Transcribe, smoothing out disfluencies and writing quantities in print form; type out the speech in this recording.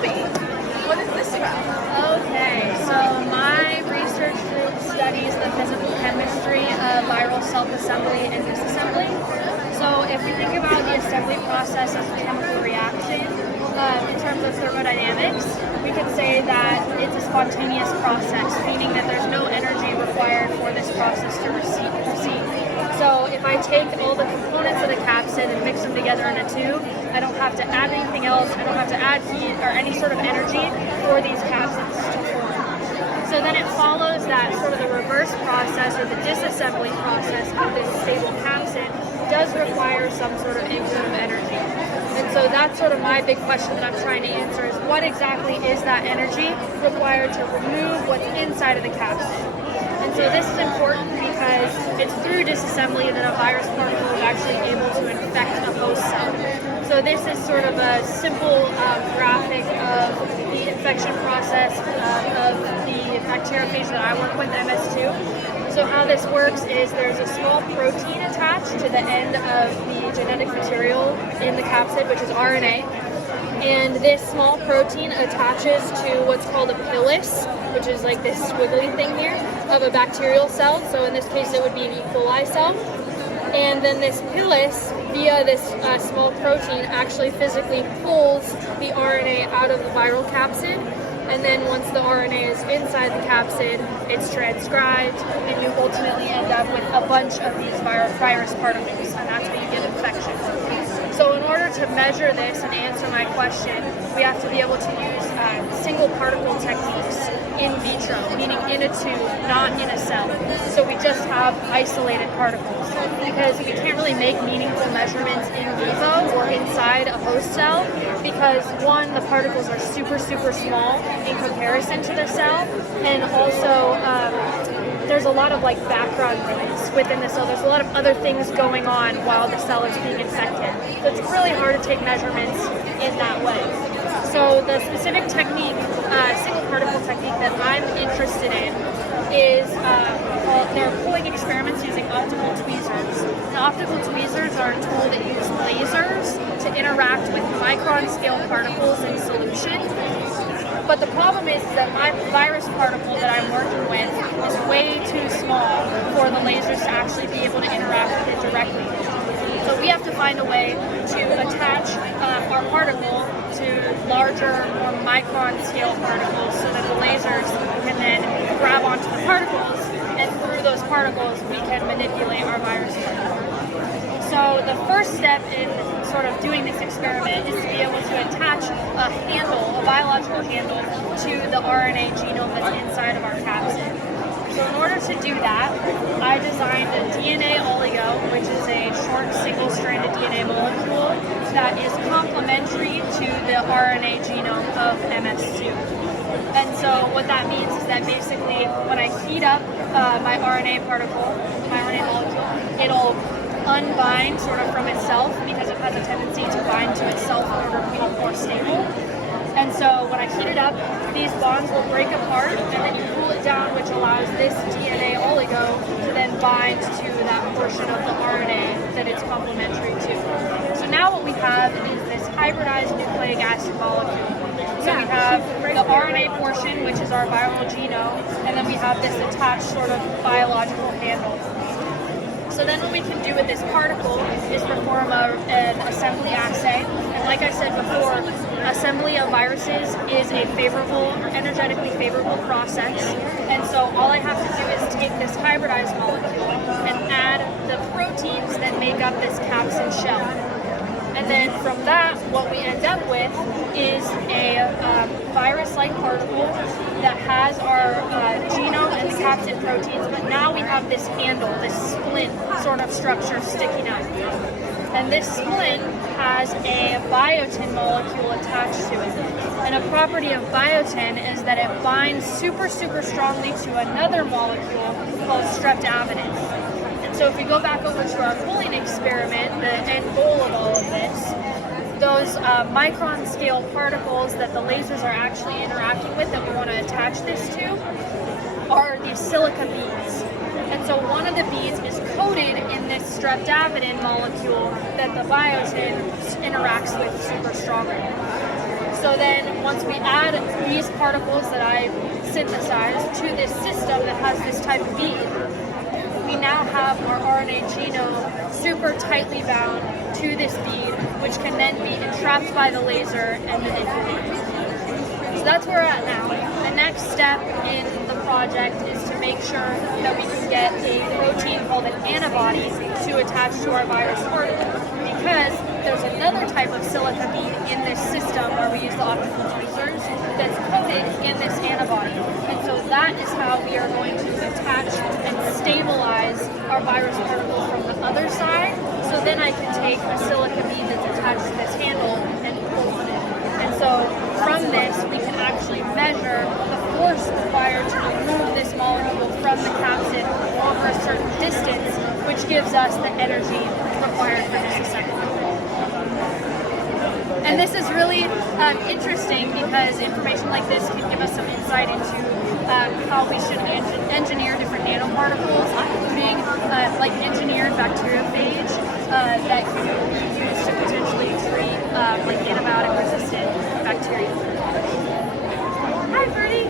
tell me, what is this about? Okay, so my research group studies the physical chemistry of viral self-assembly and disassembly. So if we think about the assembly process as a chemical reaction, in terms of thermodynamics, we could say that it's a spontaneous process, meaning that there's no energy required for this process to proceed. So if I take all the components of the capsid and mix them together in a tube, I don't have to add anything else, I don't have to add heat or any sort of energy for these capsids to form. So then it follows that sort of the reverse process or the disassembly process of this stable capsid does require some sort of input of energy. And so that's sort of my big question that I'm trying to answer is what exactly is that energy required to remove what's inside of the capsid? And so this is important because it's through disassembly that a virus particle is actually able to infect a host cell. So this is sort of a simple graphic of the infection process of the bacteriophage that I work with, MS2. So how this works is there's a small protein attached to the end of the genetic material in the capsid, which is RNA. And this small protein attaches to what's called a pilus, which is like this squiggly thing here, of a bacterial cell. So in this case, it would be an E. coli cell. And then this pilus, via this small protein, actually physically pulls the RNA out of the viral capsid. And then once the RNA is inside the capsid, it's transcribed, and you ultimately end up with a bunch of these virus particles, and that's how you get infection. So in order to measure this and answer my question, we have to be able to use single particle techniques in vitro, meaning in a tube, not in a cell. So we just have isolated particles because we can't really make meaningful measurements in vivo or inside a host cell because one, the particles are super, super small in comparison to the cell, and also there's a lot of like background noise within the cell. There's a lot of other things going on while the cell is being infected. So it's really hard to take measurements in that way. So the specific technique, single particle technique that I'm interested in is they're pulling experiments using optical tweezers. Now, optical tweezers are a tool that use lasers to interact with micron scale particles in solution. But the problem is that my virus particle that I'm working with is way too small for the lasers to actually be able to interact with it directly. So we have to find a way to attach our particle to larger, more micron scale particles so that the lasers can then grab onto the particles, and through those particles we can manipulate our virus particle. So the first step in sort of doing this experiment is to be able to attach a handle, a biological handle, to the RNA genome that's inside of our capsid. So in order to do that, I designed a DNA oligo, which is a short single-stranded DNA molecule that is complementary to the RNA genome of MS2. And so what that means is that basically when I heat up my RNA particle, my RNA molecule, it'll unbind sort of from itself because it has a tendency to bind to itself in order to become more stable. And so when I heat it up, these bonds will break apart, and then you cool it down, which allows this DNA oligo to then bind to that portion of the RNA that it's complementary to. So now what we have is this hybridized nucleic acid molecule. So we have the RNA portion, which is our viral genome, and then we have this attached sort of biological handle. So then what we can do with this particle is perform an assembly assay. And like I said before, assembly of viruses is a favorable or energetically favorable process. And so all I have to do is take this hybridized molecule and add the proteins that make up this capsid shell. And then from that, what we end up with is a virus-like particle that has our genome and the capsid proteins, but now we have this handle, this splint sort of structure sticking out. And this splint has a biotin molecule attached to it. And a property of biotin is that it binds super, super strongly to another molecule called streptavidin. So if we go back over to our pulling experiment, the end goal of all of this, those micron scale particles that the lasers are actually interacting with that we want to attach this to are these silica beads. And so one of the beads is coated in this streptavidin molecule that the biotin interacts with super strongly. So then once we add these particles that I synthesized to this system that has this type of bead, we now have our RNA genome super tightly bound to this bead, which can then be entrapped by the laser and then incubated. So that's where we're at now. The next step in the project is to make sure that we can get a protein called an antibody to attach to our virus particle, because there's another type of silica bead in this system where we use the optical tweezers that's coated in this antibody. And so that is how we are going to attach and stabilize our virus particles from the other side. So then I can take a silica bead that's attached to this handle and pull on it. And so from this, we can actually measure the force required to remove this molecule from the capsid over a certain distance, which gives us the energy required for this assembly. And this is really interesting because information like this can give us some insight into how we should engineer different nanoparticles, including like engineered bacteriophage that can be used to potentially treat like antibiotic-resistant bacteria.